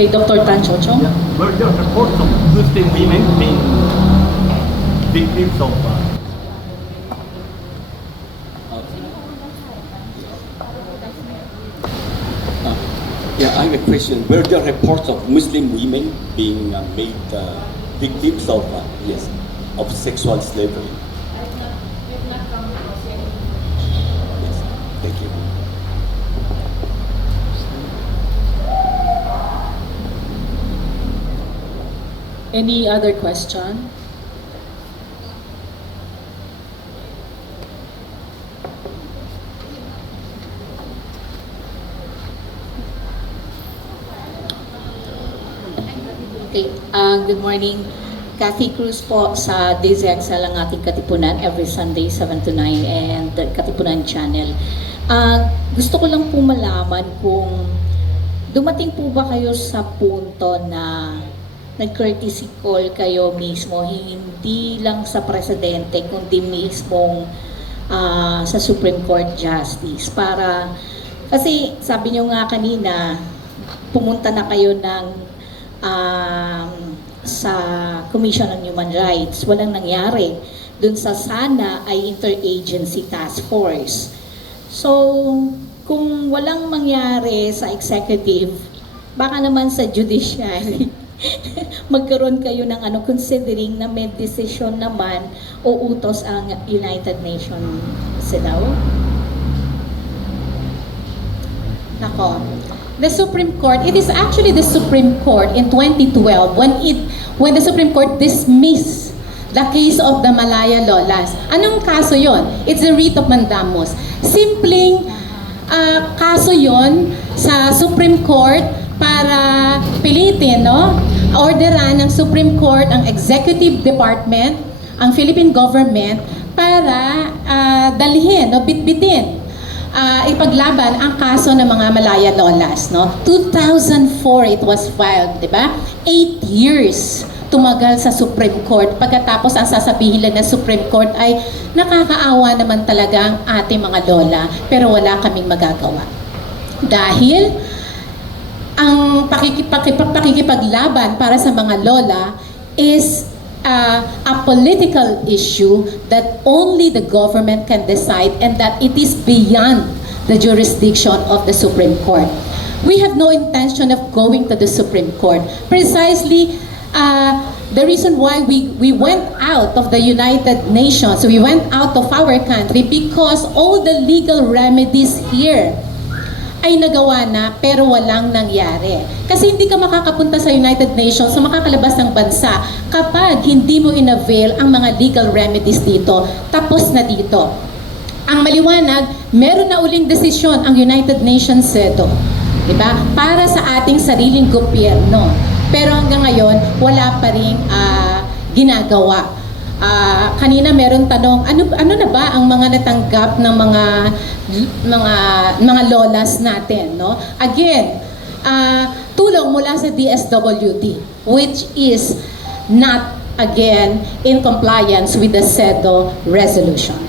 kay Dr. Tan Chochong. Yeah. Were there reports of Muslim women being victims of Yeah, I have a question. Were there reports of Muslim women being made victims of of sexual slavery? Yes. Thank you. Any other question? Okay, good morning. Kathy Cruz po sa DZXL ang ating Katipunan every Sunday 7 to 9 and the Katipunan channel. Gusto ko lang po malaman kung dumating po ba kayo sa punto na nag-courtesy call kayo mismo, hindi lang sa presidente kundi mismong sa Supreme Court Justice para, kasi sabi nyo nga kanina, pumunta na kayo ng sa Commission on Human Rights. Walang nangyari. Dun sa sana ay Interagency Task Force. So, kung walang mangyari sa executive, baka naman sa judiciary, magkaroon kayo ng considering na may decision naman o utos ang United Nations daw? Nako. The Supreme Court, it is actually the Supreme Court in 2012 when the Supreme Court dismissed the case of the Malaya Lolas. Anong kaso yon? It's the writ of mandamus. Simpleng kaso yon sa Supreme Court para pilitin, no? Orderan ng Supreme Court ang Executive Department, ang Philippine Government para dalhin, no, bitbitin, ipaglaban ang kaso ng mga Malaya Lolas, no? 2004 it was filed, di ba? 8 years tumagal sa Supreme Court. Pagkatapos ang sasabihin lang ng Supreme Court ay nakakaawa naman talaga ang ating mga lola, pero wala kaming magagawa. Dahil ang pakikipaglaban para sa mga lola is a political issue that only the government can decide and that it is beyond the jurisdiction of the Supreme Court. We have no intention of going to the Supreme Court. Precisely, the reason why we went out of the United Nations, we went out of our country because all the legal remedies here ay nagawa na pero walang nangyari. Kasi hindi ka makakapunta sa United Nations sa makakalabas ng bansa kapag hindi mo inavail ang mga legal remedies dito. Tapos na dito. Ang maliwanag, meron na uling desisyon ang United Nations CEDAW, diba? Para sa ating sariling gobyerno. Pero hanggang ngayon, wala pa ring ginagawa. Kanina meron tanong, ano na ba ang mga natanggap ng mga lolas natin, no? Again, tulong mula sa DSWD, which is not again in compliance with the CEDAW resolution.